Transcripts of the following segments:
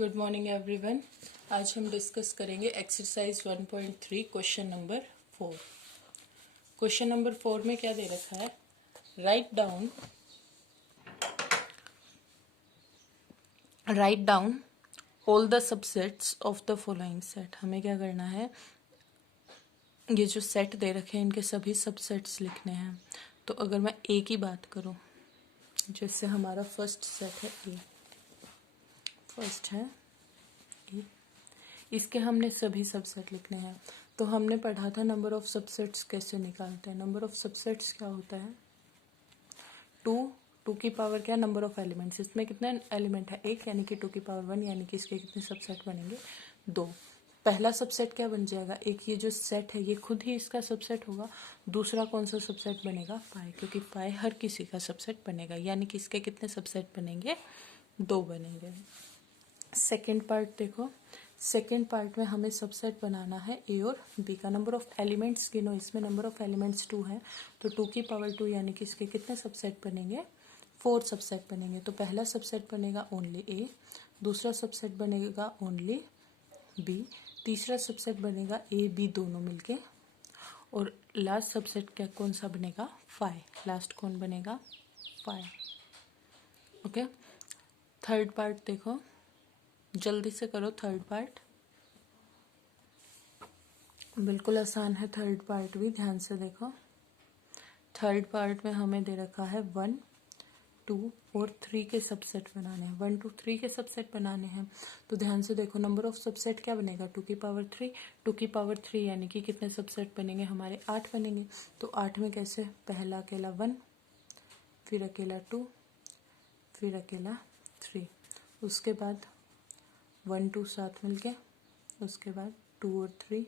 Good morning everyone. आज हम discuss करेंगे exercise 1.3 question number 4। Question number 4 में क्या दे रखा है? Write down all the subsets of the following set. हमें क्या करना है, ये जो सेट दे रखे हैं इनके सभी सबसेट्स लिखने हैं। तो अगर मैं ए की बात करूं, जैसे हमारा फर्स्ट सेट है ए, फर्स्ट है ए, इसके हमने सभी सबसेट लिखने हैं। तो हमने पढ़ा था नंबर ऑफ सबसेट्स कैसे निकालते हैं। नंबर ऑफ सबसेट्स क्या होता है? टू की पावर क्या, नंबर ऑफ एलिमेंट्स। इसमें कितने एलिमेंट है? एक, यानी कि 2 की पावर 1, यानी कि इसके कितने सबसेट बनेंगे? 2। पहला सबसेट क्या बन जाएगा? एक ये जो सेट है ये खुद ही इसका सबसेट होगा। दूसरा कौन सा सबसेट बनेगा? पाई, क्योंकि पाई हर किसी का सबसेट बनेगा, यानी कि इसके कितने सबसेट बनेंगे? 2 बनेंगे। सेकेंड पार्ट देखो, सेकेंड पार्ट में हमें सबसेट बनाना है ए और बी का। नंबर ऑफ एलिमेंट्स गिनो, इसमें नंबर ऑफ एलिमेंट्स 2 है, तो 2 की पावर 2, यानी कि इसके कितने सबसेट बनेंगे? 4 सबसेट बनेंगे। तो पहला सबसेट बनेगा ओनली ए, दूसरा सबसेट बनेगा ओनली बी, तीसरा सबसेट बनेगा ए बी दोनों मिलके, और लास्ट सबसेट क्या कौन सा बनेगा? 5। लास्ट कौन बनेगा? 5। ओके। थर्ड पार्ट देखो, जल्दी से करो। थर्ड पार्ट बिल्कुल आसान है, थर्ड पार्ट भी ध्यान से देखो। थर्ड पार्ट में हमें दे रखा है 1, 2 और 3 के सबसेट बनाने हैं। 1, 2, 3 के सबसेट बनाने हैं। तो ध्यान से देखो, नंबर ऑफ सबसेट क्या बनेगा? 2 की पावर 3। 2 की पावर 3 यानी कि कितने सबसेट बनेंगे हमारे? 8 बनेंगे। तो 8 में कैसे? पहला अकेला 1, फिर अकेला 2, फिर अकेला 3, उसके बाद 1 2 साथ मिलके, उसके बाद 2 और 3,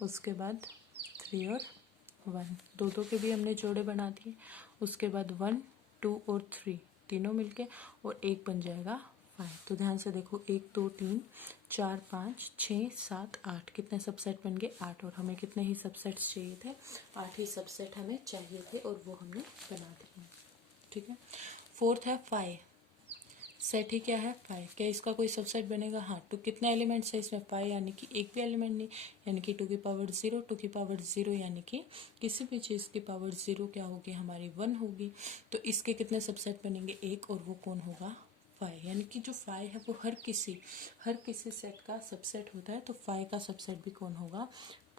उसके बाद 3 और 1, दो के भी हमने जोड़े बना दिए। उसके बाद 1 2 और 3 तीनों मिलके, और एक बन जाएगा 5। तो ध्यान से देखो, 1 2 3 4 5 6 7 8, कितने सबसेट बन गए? 8। और हमें कितने ही सबसेट्स चाहिए थे? 8 ही सबसेट हमें चाहिए थे, और वो हमने बना दिए। ठीक है। फोर्थ है 5। सेट ही क्या है? 5। क्या इसका कोई सबसेट बनेगा? हाँ। तो कितने एलिमेंट्स है इसमें? 5, यानी कि एक भी एलिमेंट नहीं, यानी कि 2 की पावर 0। 2 की पावर 0 यानी कि किसी भी चीज़ की पावर 0 क्या होगी? हमारी 1 होगी। तो इसके कितने सबसेट बनेंगे? एक, और वो कौन होगा? 5। यानी कि जो 5 है वो हर किसी सेट का सबसेट होता है। तो 5 का सबसेट भी कौन होगा?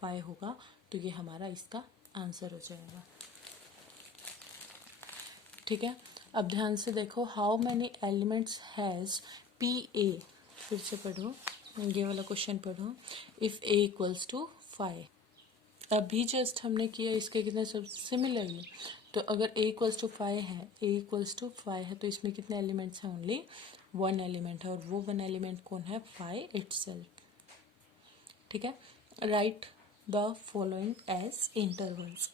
5 होगा। तो ये हमारा इसका आंसर हो जाएगा। ठीक है। अब ध्यान से देखो, how many elements has P A. फिर से पढ़ो, ये वाला क्वेश्चन पढ़ो। इफ ए इक्वल्स टू 5, अभी जस्ट हमने किया, इसके कितने सब सिमिलरली। तो अगर ए इक्वल्स टू 5 है, ए इक्वल्स टू 5 है, तो इसमें कितने एलिमेंट्स हैं? ओनली 1 एलिमेंट है, और वो 1 एलिमेंट कौन है? 5 इटसेल्फ। ठीक है। Write the following as intervals.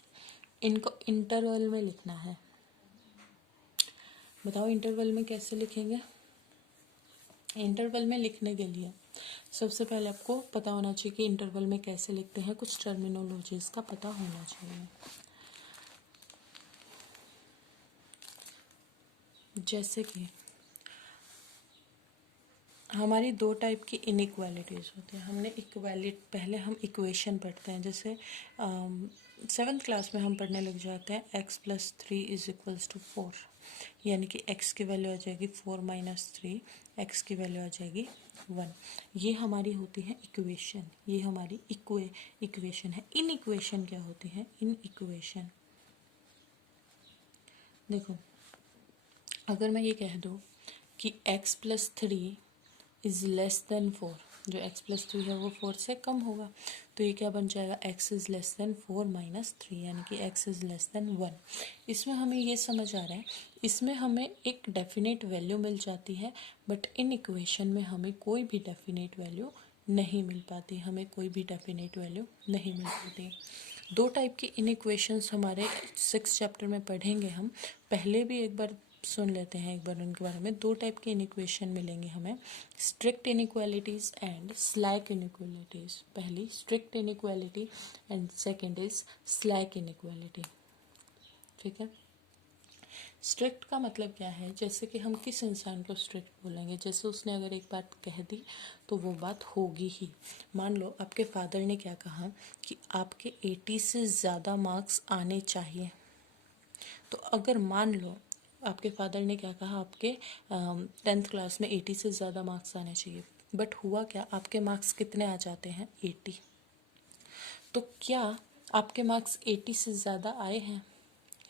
इनको इंटरवल में लिखना है। बताओ इंटरवल में कैसे लिखेंगे? इंटरवल में लिखने के लिए सबसे पहले आपको पता होना चाहिए कि इंटरवल में कैसे लिखते हैं। कुछ टर्मिनोलॉजीज का पता होना चाहिए। जैसे कि हमारी 2 टाइप की इनइक्वालिटीज़ होती हैं। हमने पहले हम इक्वेशन पढ़ते हैं। जैसे 7th क्लास में हम पढ़ने लग जाते हैं x+3 इज इक्वल्स टू 4, यानी कि x की वैल्यू आ जाएगी 4 - 3, x की वैल्यू आ जाएगी 1। ये हमारी होती है इक्वेशन, ये हमारी इक्वेशन है। इन इक्वेशन क्या होती है? इन इक्वेशन देखो, अगर मैं ये कह दूँ कि x+3 इज़ लेस देन 4, जो x+3 है वो 4 से कम होगा, तो ये क्या बन जाएगा? x इज़ लेस देन 4 - 3, यानी कि x इज़ लेस देन 1। इसमें हमें ये समझ आ रहा है, इसमें हमें एक डेफिनेट वैल्यू मिल जाती है, बट इन इक्वेशन में हमें कोई भी डेफिनेट वैल्यू नहीं मिल पाती। हमें कोई भी डेफिनेट वैल्यू नहीं मिल पाती। 2 टाइप की इन इक्वेशंस हमारे 6th चैप्टर में पढ़ेंगे हम। पहले भी एक बार सुन लेते हैं एक बार उनके बारे में। 2 टाइप की इनइक्वेशन मिलेंगे हमें, strict inequalities and slack inequalities. पहली strict inequality and second is slack inequality. ठीक है। स्ट्रिक्ट का मतलब क्या है, जैसे कि हम किस इंसान को स्ट्रिक्ट बोलेंगे, जैसे उसने अगर एक बात कह दी तो वो बात होगी ही। मान लो आपके फादर ने क्या कहा कि आपके 80 से ज़्यादा मार्क्स आने चाहिए, तो अगर मान लो आपके फादर ने क्या कहा, आपके 10th क्लास में 80 से ज़्यादा मार्क्स आने चाहिए, बट हुआ क्या, आपके मार्क्स कितने आ जाते हैं, 80। तो क्या आपके मार्क्स 80 से ज़्यादा आए हैं,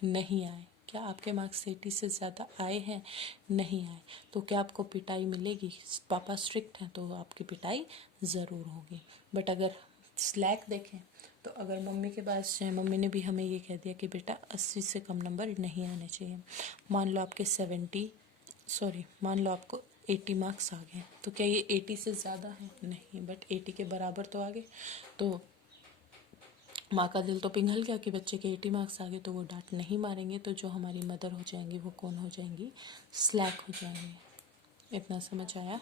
नहीं आए। क्या आपके मार्क्स 80 से ज़्यादा आए हैं, नहीं आए। तो क्या आपको पिटाई मिलेगी, पापा स्ट्रिक्ट हैं तो आपकी पिटाई ज़रूर होगी। बट अगर स्लैक देखें तो अगर मम्मी के पास जाए, मम्मी ने भी हमें ये कह दिया कि बेटा 80 से कम नंबर नहीं आने चाहिए, मान लो आपके मान लो आपको 80 मार्क्स आ गए, तो क्या ये 80 से ज़्यादा है, नहीं, बट 80 के बराबर तो आ गए। तो माँ का दिल तो पिघल गया कि बच्चे के 80 मार्क्स आ गए, तो वो डांट नहीं मारेंगे, तो जो हमारी मदर हो जाएंगी वो कौन हो जाएंगी, स्लैक हो जाएंगी। इतना समझ आया।